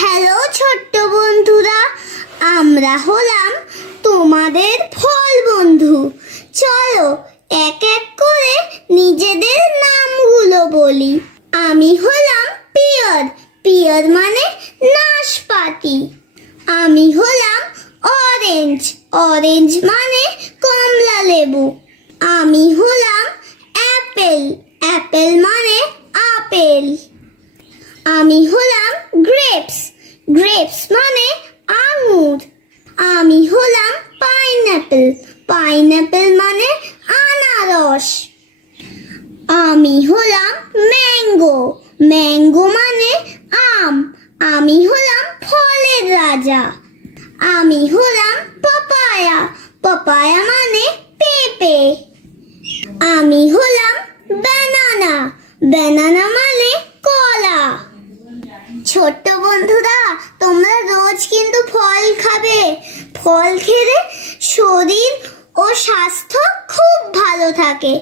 Hello ছোট্ট বন্ধুরা, আমরা হলাম তোমাদের ফল বন্ধু। চলো এক এক করে নিজেদের নামগুলো বলি। আমি হলাম পিয়ার, পিয়ার মানে নাশপাতি। আমি হলাম অরেঞ্জ, অরেঞ্জ মানে কমলা লেবু। আমি হলাম অ্যাপেল, অ্যাপেল মানে আপেল। আমি হলাম গ্রেপস, গ্রেপস মানে আঙুর। আমি হলাম পাইনঅ্যাপেল, পাইনঅ্যাপেল মানে আনারস। আমি হলাম ম্যাঙ্গো, ম্যাঙ্গো মানে আম। আমি হলাম ফলের রাজা। আমি হলাম পাপায়া, পাপায়া মানে পেঁপে। আমি হলাম ব্যানানা, ব্যানানা মানে কলা। ছোট্ট বন্ধুরা, তোমরা রোজ কিন্তু ফল খাবে। ফল খেলে শরীর ও স্বাস্থ্য খুব ভালো থাকে।